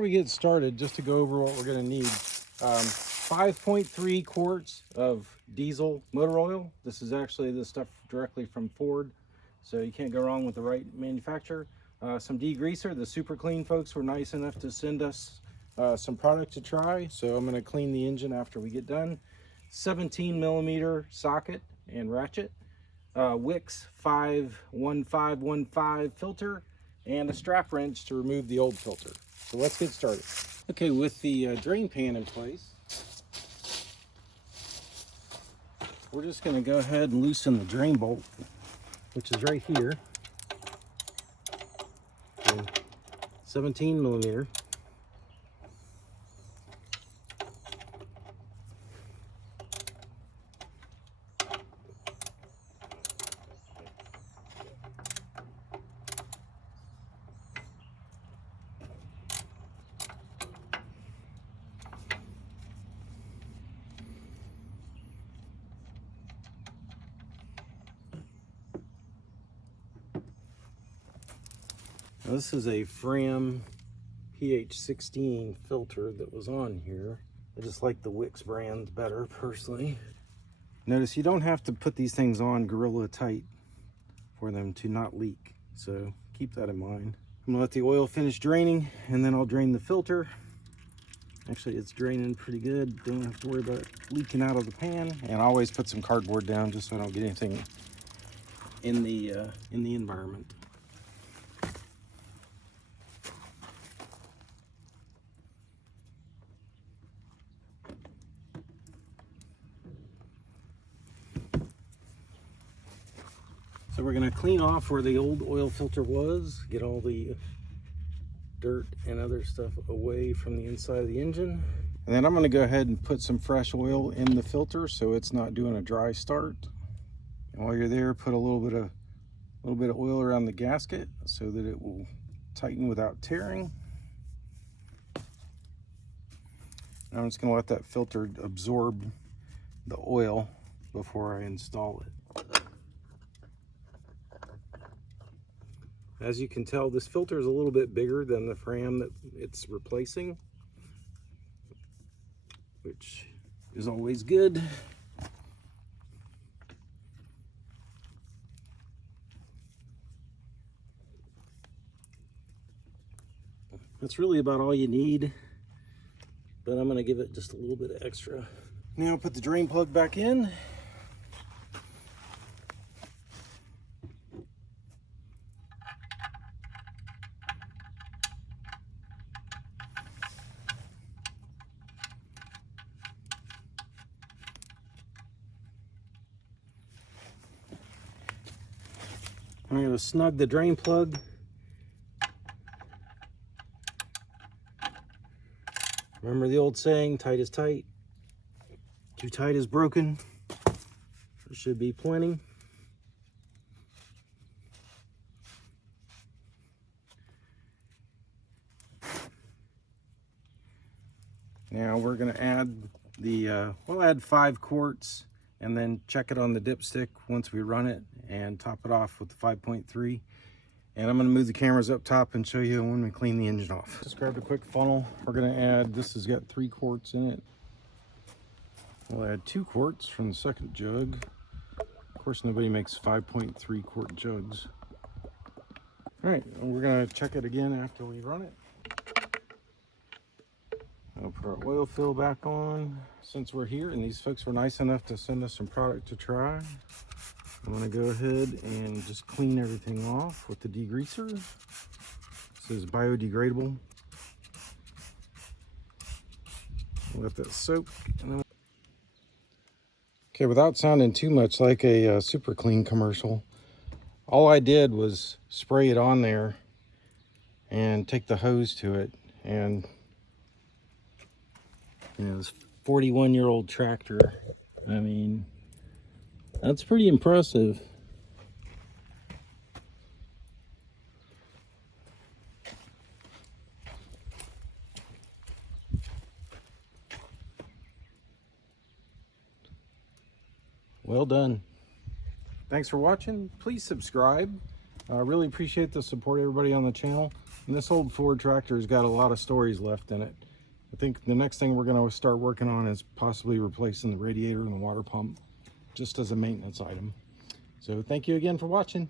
before we get started, just to go over what we're going to need, 5.3 quarts of diesel motor oil. This is actually the stuff directly from Ford, so you can't go wrong with the right manufacturer. Some degreaser. The Super Clean folks were nice enough to send us some product to try, so I'm going to clean the engine after we get done. 17 millimeter socket and ratchet, Wix 51515 filter, and a strap wrench to remove the old filter. So let's get started. Okay, with the drain pan in place, we're just going to go ahead and loosen the drain bolt, which is right here. 17 millimeter. Now, this is a Fram pH 16 filter that was on here. I just like the Wix brand better personally. Notice you don't have to put these things on Gorilla tight for them to not leak, so keep that in mind. I'm gonna let the oil finish draining and then I'll drain the filter. Actually, it's draining pretty good. Don't have to worry about it leaking out of the pan. And I always put some cardboard down just so I don't get anything in the environment. So we're going to clean off where the old oil filter was, get all the dirt and other stuff away from the inside of the engine. And then I'm going to go ahead and put some fresh oil in the filter so it's not doing a dry start. And while you're there, put a little bit of oil around the gasket so that it will tighten without tearing. And I'm just going to let that filter absorb the oil before I install it. As you can tell, this filter is a little bit bigger than the Fram that it's replacing, which is always good. That's really about all you need, but I'm going to give it just a little bit of extra. Now put the drain plug back in. I'm going to snug the drain plug. Remember the old saying, tight is tight, too tight is broken. There should be plenty. Now we're going to add we'll add 5 quarts and then check it on the dipstick once we run it and top it off with the 5.3. And I'm going to move the cameras up top and show you when we clean the engine off. Just grabbed a quick funnel. We're going to add, this has got 3 quarts in it. We'll add 2 quarts from the second jug. Of course, nobody makes 5.3 quart jugs. All right, we're going to check it again after we run it. I'll put our oil fill back on. Since we're here and these folks were nice enough to send us some product to try, I'm going to go ahead and just clean everything off with the degreaser. This is biodegradable. Let that soak. Okay, without sounding too much like a Super Clean commercial, all I did was spray it on there and take the hose to it, and you know, this 41-year-old tractor, I mean, that's pretty impressive. Well done. Thanks for watching. Please subscribe. I really appreciate the support, everybody on the channel. And this old Ford tractor has got a lot of stories left in it. I think the next thing we're going to start working on is possibly replacing the radiator and the water pump, just as a maintenance item. So thank you again for watching.